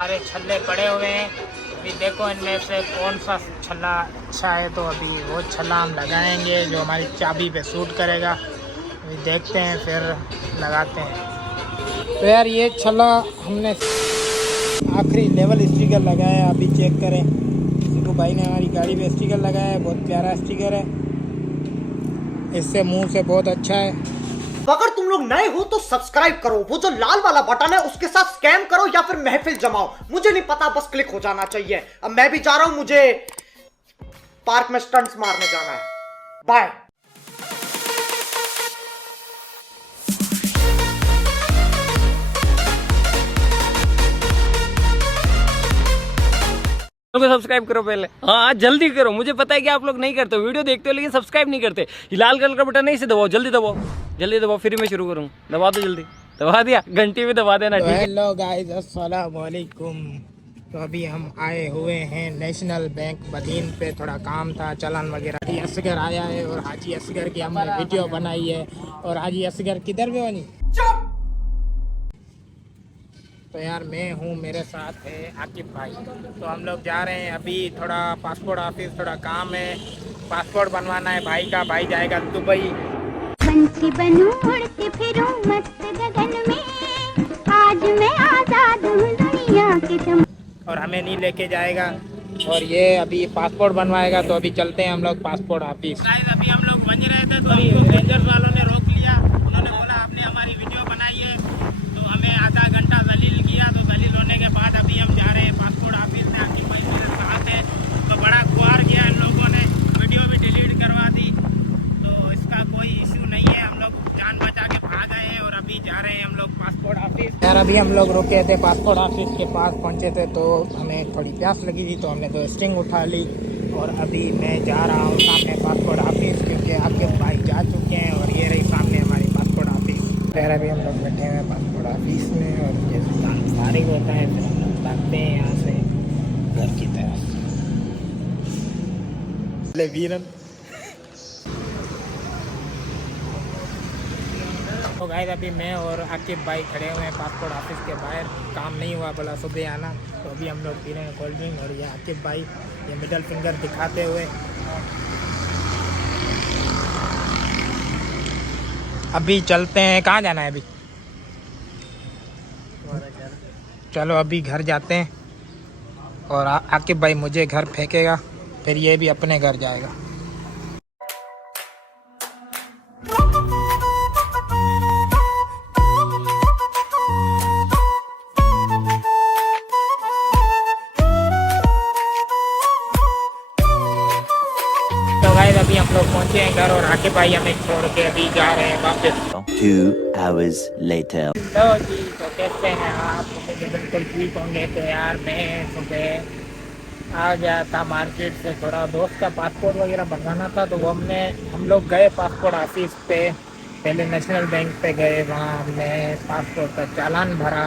सारे छल्ले पड़े हुए हैं। अभी देखो इनमें से कौन सा छल्ला अच्छा है, तो अभी वो छल्ला हम लगाएंगे जो हमारी चाबी पे सूट करेगा। अभी देखते हैं फिर लगाते हैं। तो यार ये छल्ला हमने आखिरी लेवल स्टिकर लगाया है। अभी चेक करें, सिद्धू भाई ने हमारी गाड़ी पे स्टिकर लगाया है, बहुत प्यारा स्टिकर है, इससे मुंह से बहुत अच्छा है। अगर तुम लोग नए हो तो सब्सक्राइब करो, वो जो लाल वाला बटन है उसके साथ स्कैम करो या फिर महफिल जमाओ, मुझे नहीं पता, बस क्लिक हो जाना चाहिए। अब मैं भी जा रहा हूं, मुझे पार्क में स्टंट्स मारने जाना है। बाय। सब्सक्राइब करो पहले, हाँ जल्दी करो। मुझे पता है कि आप लोग नहीं करते, वीडियो देखते हो लेकिन सब्सक्राइब नहीं करते। ये लाल कलर का बटन है, इसे दबाओ, जल्दी दबाओ, जल्दी दबाओ, फिर मैं शुरू करूँ। दबा दो जल्दी, दबा दिया, घंटी भी दबा देना, ठीक है। हेलो गाइस, अस्सलाम वालेकुम। तो अभी हम आए हुए हैं नेशनल बैंक बदीन पे, थोड़ा काम था, चालान वगैरह। हाजी असगर आया है और हाजी असगर की हमने वीडियो बनाई है। और हाजी असगर किधर पे बनी? तो यार मैं हूँ, मेरे साथ है आकिब भाई। तो हम लोग जा रहे हैं अभी, थोड़ा पासपोर्ट ऑफिस, थोड़ा काम है, पासपोर्ट बनवाना है भाई का। भाई जाएगा दुबई। पंछी बनूं उड़ती फिरूं मस्त गगन में, आज मैं आजाद हूँ दुनिया के चम। और हमें नहीं लेके जाएगा, और ये अभी पासपोर्ट बनवाएगा। तो अभी चलते हैं हम लोग पासपोर्ट ऑफिस। अभी हम लोग बन रहे थे तो रेंजर्स वालों ने रोक लिया। उन्होंने बोला आपने हमारी वीडियो बनाई है, तो हमें आधा घंटा जलील किया। तो जलील होने के बाद अभी हम जा रहे हैं पासपोर्ट ऑफिस में। आकिब भाई मेरे साथ है, तो बड़ा गुहार किया इन लोगों ने, वीडियो भी डिलीट करवा दी। तो इसका कोई इशू नहीं है, हम लोग जान बचा के भाग आए हैं और अभी जा रहे हैं हम लोग पासपोर्ट ऑफिस। यार अभी हम लोग रुके थे, पासपोर्ट ऑफिस के पास पहुंचे थे, तो हमें थोड़ी प्यास लगी थी, तो हमने तो स्टिंग उठा ली। और अभी मैं जा रहा हूँ सामने पासपोर्ट ऑफिस, क्योंकि आपके भाई जा चुके हैं। और ये रही सामने हमारी पासपोर्ट ऑफिस। यार अभी हम लोग बैठे हुए हैं पासपोर्ट ऑफिस में, और जैसे काम फारिग होता है फिर हम लोग भागते हैं यहाँ से घर की तरफ। वीरन तो गाइस अभी मैं और आकिब भाई खड़े हुए हैं पासपोर्ट ऑफिस के बाहर। काम नहीं हुआ, बोला सुबह आना। तो अभी हम लोग पी रहे हैं कोल्ड ड्रिंक, और ये आकिब भाई ये मिडल फिंगर दिखाते हुए। अभी चलते हैं, कहाँ जाना है अभी? चलो अभी घर जाते हैं, और आकिब भाई मुझे घर फेंकेगा, फिर ये भी अपने घर जाएगा। तो गाइस अभी हम लोग पहुंचे हैं घर, और आकिब भाई हमें छोड़ के अभी जा रहे हैं वापस। 2 hours later. तो जी, तो कैसे हैं आप? मुझे बिल्कुल ठीक होंगे। तो यार मैं सुबह आ गया था मार्केट से, थोड़ा दोस्त का पासपोर्ट वगैरह बनवाना था। तो वो हम लोग गए पासपोर्ट ऑफिस पे, पहले नेशनल बैंक पे गए, वहाँ हमने पासपोर्ट का चालान भरा,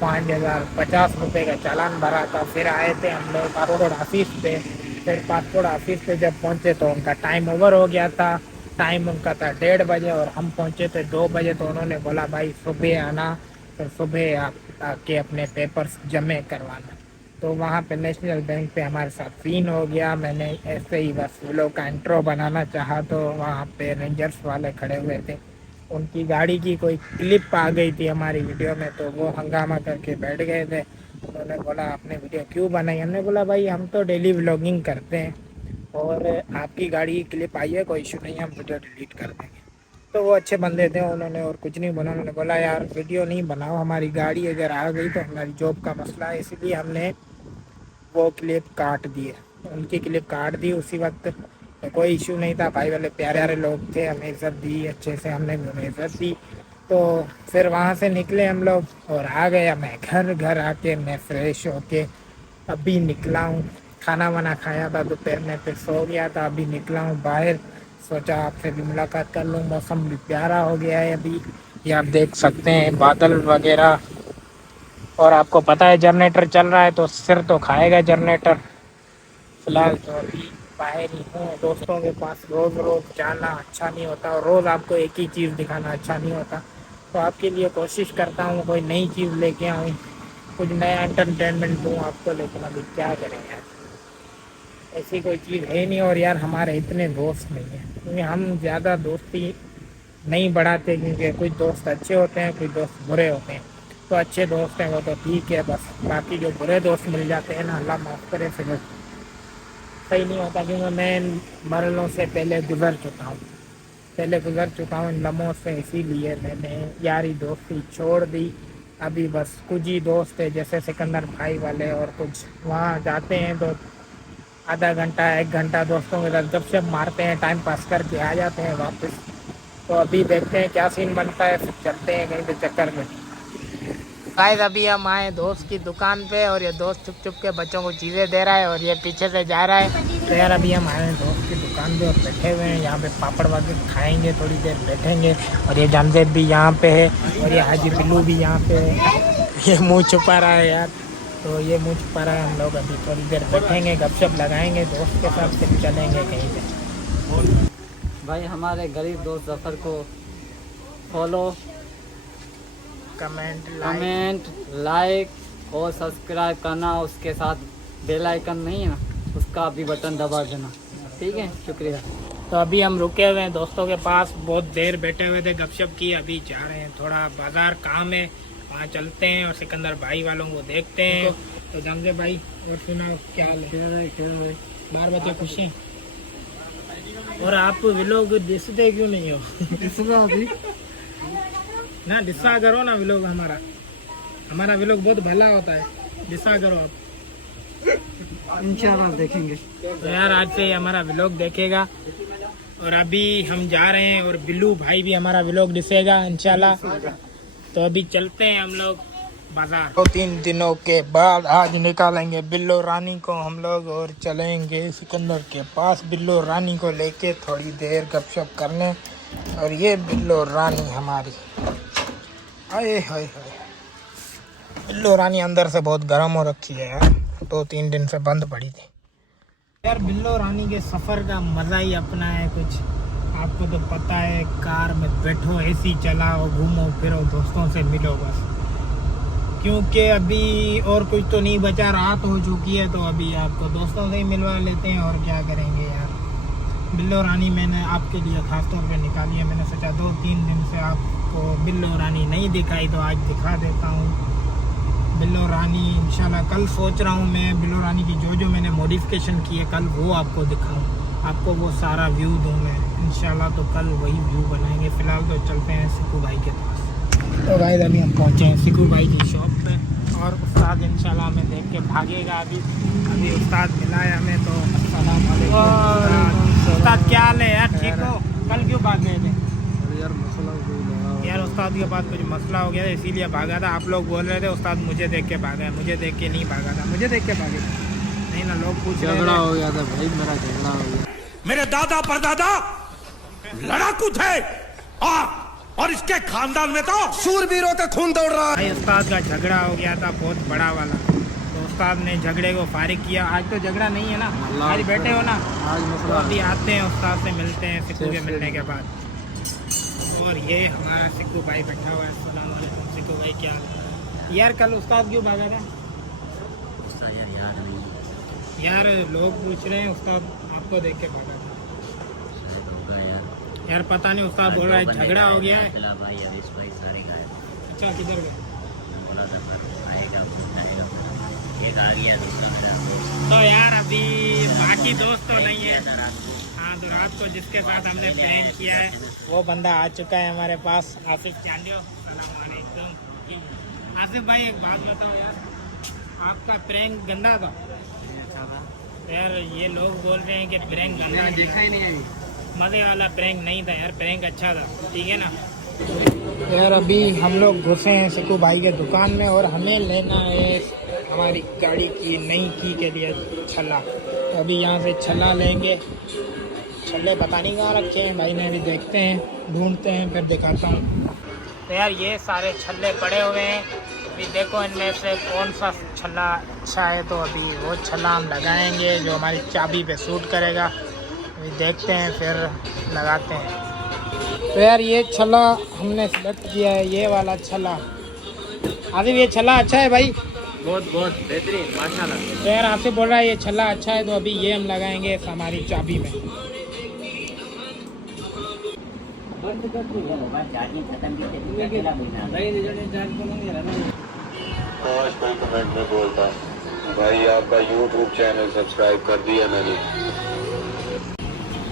5,050 रुपये का चालान भरा था। फिर आए थे हम लोग पासपोर्ट ऑफिस पे। फिर पासपोर्ट ऑफिस पे जब पहुँचे तो उनका टाइम ओवर हो गया था। टाइम उनका था 1:30 बजे और हम पहुँचे थे 2 बजे। तो उन्होंने बोला भाई सुबह आना, तो सुबह आप आके अपने पेपर्स जमा करवाना। तो वहाँ पे नेशनल बैंक पे हमारे साथ सीन हो गया। मैंने ऐसे ही बस वो लोग का इंट्रो बनाना चाहा, तो वहाँ पे रेंजर्स वाले खड़े हुए थे, उनकी गाड़ी की कोई क्लिप आ गई थी हमारी वीडियो में, तो वो हंगामा करके बैठ गए थे। उन्होंने बोला आपने वीडियो क्यों बनाई? हमने बोला भाई हम तो डेली व्लॉगिंग करते हैं, और आपकी गाड़ी की क्लिप आई है, कोई इशू नहीं है, हम वीडियो डिलीट कर देंगे। तो वो अच्छे बंदे थे, उन्होंने और कुछ नहीं बोला। उन्होंने बोला यार वीडियो नहीं बनाओ, हमारी गाड़ी अगर आ गई तो हमारी जॉब का मसला है, इसलिए हमने वो क्लिप काट दिए, उनकी क्लिप काट दी उसी वक्त। तो कोई इशू नहीं था, भाई वाले प्यारे प्यारे लोग थे, हमें इज्जत दी अच्छे से, हमने भी उन्हें इज्जत दी। तो फिर वहाँ से निकले हम लोग, और आ गया मैं घर आके मैं फ्रेश होके अभी निकला हूँ। खाना वाना खाया था दोपहर में, फिर सो गया था। अभी निकला हूँ बाहर, सोचा आपसे भी मुलाकात कर लूँ। मौसम भी प्यारा हो गया है अभी, ये आप देख सकते हैं बादल वगैरह। और आपको पता है जनरेटर चल रहा है, तो सिर तो खाएगा जनरेटर। फिलहाल तो अभी बाहर ही हूँ दोस्तों के पास। रोज़ जाना अच्छा नहीं होता, और रोज़ आपको एक ही चीज़ दिखाना अच्छा नहीं होता। तो आपके लिए कोशिश करता हूँ कोई नई चीज़ लेके आऊँ, कुछ नया एंटरटेनमेंट दूँ आपको, लेकिन अभी क्या करें यार, ऐसी कोई चीज़ है नहीं। और यार हमारे इतने दोस्त नहीं हैं, क्योंकि हम ज़्यादा दोस्ती नहीं बढ़ाते, क्योंकि कुछ दोस्त अच्छे होते हैं, कुछ दोस्त बुरे होते हैं। तो अच्छे दोस्त हैं वो तो ठीक है, बस बाकी जो बुरे दोस्त मिल जाते हैं ना, अल्लाह माफ़ करे, फिर सही नहीं होता। क्योंकि मैं मरलों से पहले गुजर चुका हूँ, इन लम्हों से, इसीलिए मैंने यारी दोस्ती छोड़ दी। अभी बस कुछ ही दोस्त है, जैसे सिकंदर भाई वाले, और कुछ वहाँ जाते हैं तो आधा घंटा 1 घंटा दोस्तों के साथ गपशप मारते हैं, टाइम पास करके आ जाते हैं वापस। तो अभी देखते हैं क्या सीन बनता है, फिर चलते हैं कहीं पे चक्कर में। गाइस अभी हम आए दोस्त की दुकान पे, और ये दोस्त छुप छुप के बच्चों को चीज़ें दे रहा है, और ये पीछे से जा रहा है। तो यार अभी हम आए हैं दोस्त की दुकान पे और बैठे हुए हैं यहाँ पे, पापड़ वगैरह खाएंगे, थोड़ी देर बैठेंगे। और ये जामजेद भी यहाँ पे है, और ये हाजी बिल्लू भी यहाँ पे है। ये मुँह छुपा रहा है यार, तो ये मुँह छुपा रहा है। हम लोग अभी थोड़ी देर बैठेंगे, गपशप लगाएंगे दोस्त के साथ, फिर चलेंगे कहीं पे। भाई हमारे गरीब दोस्त जफर को फॉलो, कमेंट, लाइक और सब्सक्राइब करना, उसके साथ बेल आइकन नहीं है ना, उसका भी बटन दबा देना, ठीक है, शुक्रिया। तो अभी हम रुके हुए हैं दोस्तों के पास, बहुत देर बैठे हुए थे, गपशप की। अभी जा रहे हैं, थोड़ा बाजार काम है, वहाँ चलते हैं और सिकंदर भाई वालों को देखते हैं। तो जमजे भाई, और सुनाओ क्या हाल है? बार बच्चे खुश हैं? और आप व्लॉग दिखते क्यों नहीं हो? अभी ना डिस्सा करो ना व्लॉग, हमारा व्लॉग बहुत भला होता है, डिस्सा करो आप। इंशाल्लाह देखेंगे। तो यार आज से हमारा व्लॉग देखेगा। और अभी हम जा रहे हैं, और बिल्लू भाई भी हमारा व्लॉग दिखेगा इंशाल्लाह। तो अभी चलते हैं हम लोग बाजार। 2-3 दिनों के बाद आज निकालेंगे बिल्लो रानी को हम लोग, और चलेंगे सिकंदर के पास बिल्लो रानी को लेके थोड़ी देर गपशप करने। और ये बिल्लो रानी हमारी, आए हाय हाय, बिल्लो रानी अंदर से बहुत गर्म हो रखी है यार, 2-3 दिन से बंद पड़ी थी यार। बिल्लो रानी के सफ़र का मज़ा ही अपना है कुछ, आपको तो पता है, कार में बैठो, एसी चलाओ, घूमो फिरो, दोस्तों से मिलो बस। क्योंकि अभी और कुछ तो नहीं बचा, रात हो चुकी है, तो अभी आपको दोस्तों से ही मिलवा लेते हैं, और क्या करेंगे यार। बिल्लो रानी मैंने आपके लिए ख़ास तौर पे निकाली है, मैंने सोचा 2-3 दिन से आपको बिल्लो रानी नहीं दिखाई, तो आज दिखा देता हूँ बिल्लो रानी। इंशाल्लाह कल सोच रहा हूँ मैं बिल्लो रानी की जो मैंने मॉडिफिकेशन की है, कल वो आपको दिखाऊँ, आपको वो सारा व्यू दूँ मैं इंशाल्लाह। तो कल वही व्यू बनाएंगे। फ़िलहाल तो चलते हैं सिक्कू भाई के पास। तो गाइस अभी हम पहुँचे हैं सिक्कू भाई की शॉप पे, और उस्ताद इंशाल्लाह हमें देख के भागेगा। अभी उस्ताद मिला है हमें, तो अस्सलाम वालेकुम उस्ताद, क्या हाल है यार, ठीक हो? कल क्यों भाग गए थे? यार उस्ताद के पास कुछ मसला हो गया था, इसीलिए भागा था। आप लोग बोल रहे थे उस्ताद मुझे देख के भागा है, मुझे देख के नहीं भागा था, मुझे देख के भागे नहीं ना, लोग पूछ रहे थे। झगड़ा हो गया था भाई, मेरा झगड़ा हो गया। मेरे दादा परदादा लड़ाकू थे, और इसके खानदान में तो शूरवीरों का खून दौड़ रहा है। भाई उस्ताद का झगड़ा हो गया था बहुत बड़ा वाला, तो उस्ताद ने झगड़े को फारिग किया। आज तो झगड़ा नहीं है ना, आज बैठे हो ना, तो अभी आते हैं उस्ताद से मिलते हैं सिक्कू के मिलने के बाद। और ये हमारा सिक्कू भाई बैठा हुआ है। अस्सलाम वालेकुम सिक्कू भाई, क्या हाल है? यार कल उस्ताद क्यों भागा था? यार लोग पूछ रहे हैं उस्ताद आपको देख के भागा था। यार पता नहीं, उस्ताद बोल रहा है झगड़ा हो गया है। अच्छा किधर गए? तो यार अभी बाकी दोस्त तो नहीं है। हाँ, तो रात को जिसके साथ हमने प्लान किया है वो बंदा आ चुका है हमारे पास, आसिफ चांडियो। अस्सलाम वालेकुम। आसिफ भाई एक बात बताओ यार, आपका प्रैंक गंदा था यार। ये लोग बोल रहे हैं कि प्रैंक गंदा, देखा ही नहीं है, मज़े वाला प्रैंक नहीं था यार, प्रैंक अच्छा था, ठीक है ना। यार अभी हम लोग घुसे हैं सिक्कू भाई के दुकान में, और हमें लेना है हमारी गाड़ी की नई की के लिए छल्ला। तो अभी यहाँ से छल्ला लेंगे, छल्ले पता नहीं कहाँ रखे हैं भाई ने, अभी देखते हैं, ढूंढते हैं, फिर दिखाता हूँ। तो यार ये सारे छल्ले पड़े हुए हैं, अभी देखो इनमें से कौन सा छल्ला अच्छा है, तो अभी वो छल्ला हम लगाएंगे जो हमारी चाबी पे सूट करेगा। अभी देखते हैं, फिर लगाते हैं। तो यार ये छल्ला हमने सेलेक्ट किया है, ये वाला छल्ला। आसिफ ये छल्ला अच्छा है भाई? बहुत बहुत बेहतरीन माशाल्लाह। तो यार आपसे बोल रहा है ये छल्ला अच्छा है, तो अभी ये हम लगाएंगे इस हमारी चाबी में। आज कोई कमेंट में बोलता भाई आपका YouTube चैनल सब्सक्राइब कर दिया मैंने।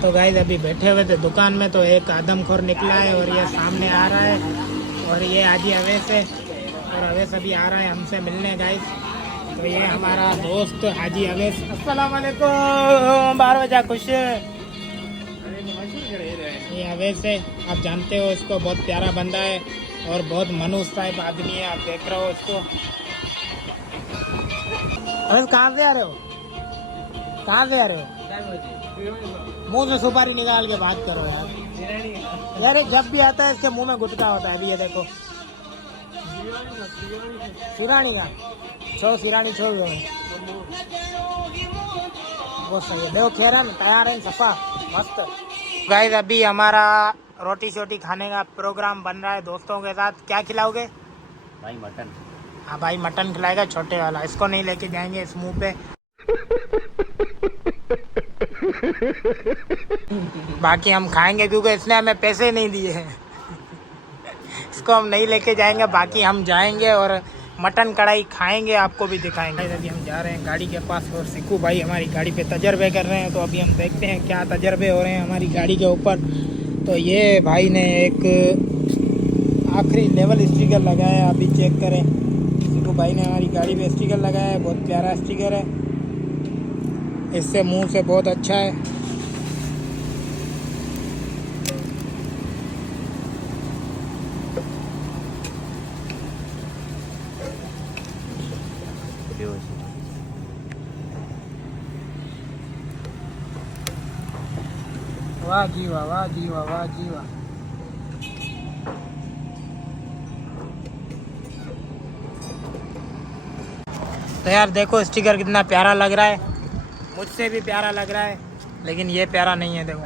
तो गाइस अभी बैठे हुए थे दुकान में, तो एक आदमखोर निकला है और ये सामने आ रहा है, और ये हाजी अवैस है, और अवैस अभी आ रहा है हमसे मिलने गाइस। तो ये हमारा दोस्त हाजी अवैस, अस्सलाम वालेकुम, 12 बजा खुश। ये अवैस है, आप जानते हो इसको, बहुत प्यारा बंदा है और बहुत मनुष्य टाइप आदमी है, आप देख रहे हो इसको। अवैस कहाँ से आ रहे हो, कहाँ से आ रहे हो? मुंह से सुपारी निकाल के बात करो यार। यार जब भी आता है इसके मुंह में गुटका होता है। अभी ये देखो सिरानी का छो, सिरानी छो वो सही है। देखो खेरन तैयार है, सफा मस्त। गाइस अभी हमारा रोटी शोटी खाने का प्रोग्राम बन रहा है दोस्तों के साथ। क्या खिलाओगे भाई? मटन। हाँ भाई मटन खिलाएगा छोटे वाला, इसको नहीं लेके जाएंगे इस मुंह पे। बाकी हम खाएंगे क्योंकि इसने हमें पैसे नहीं दिए हैं। इसको हम नहीं लेके जाएंगे, बाकी हम जाएंगे और मटन कढ़ाई खाएंगे, आपको भी दिखाएंगे। अभी हम जा रहे हैं गाड़ी के पास और सिक्कू भाई हमारी गाड़ी पे तजर्बे कर रहे हैं, तो अभी हम देखते हैं क्या तजर्बे हो रहे हैं हमारी गाड़ी के ऊपर। तो ये भाई ने एक आखिरी लेवल स्टिकर लगाया है, अभी चेक करें। सिक्कू भाई ने हमारी गाड़ी पे स्टिकर लगाया है, बहुत प्यारा स्टिकर है, इससे मुंह से बहुत अच्छा है। वाह जी वाह, वाह जी वाह, वाह जी वाह। तो यार देखो स्टिकर कितना प्यारा लग रहा है, मुझसे भी प्यारा लग रहा है, लेकिन ये प्यारा नहीं है। देखो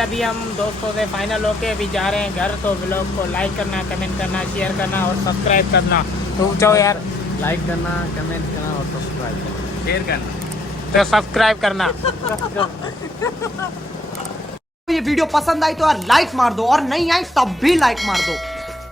अभी हम दोस्तों से फाइनल होके अभी जा रहे हैं घर। तो व्लॉग को लाइक करना, कमेंट करना, शेयर करना और सब्सक्राइब करना। तो जाओ यार, लाइक करना, कमेंट करना और सब्सक्राइब करना, शेयर करना। तो सब्सक्राइब करना। ये वीडियो पसंद आई तो यार लाइक मार दो, और नहीं आई तब भी लाइक मार दो,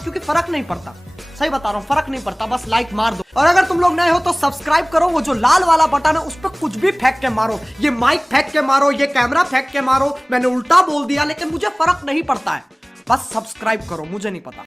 क्योंकि फर्क नहीं पड़ता। सही बता रहा हूँ, फर्क नहीं पड़ता, बस लाइक मार दो। और अगर तुम लोग नए हो तो सब्सक्राइब करो, वो जो लाल वाला बटन है उस पर कुछ भी फेंक के मारो, ये माइक फेंक के मारो, ये कैमरा फेंक के मारो, मैंने उल्टा बोल दिया लेकिन मुझे फर्क नहीं पड़ता है, बस सब्सक्राइब करो, मुझे नहीं पता।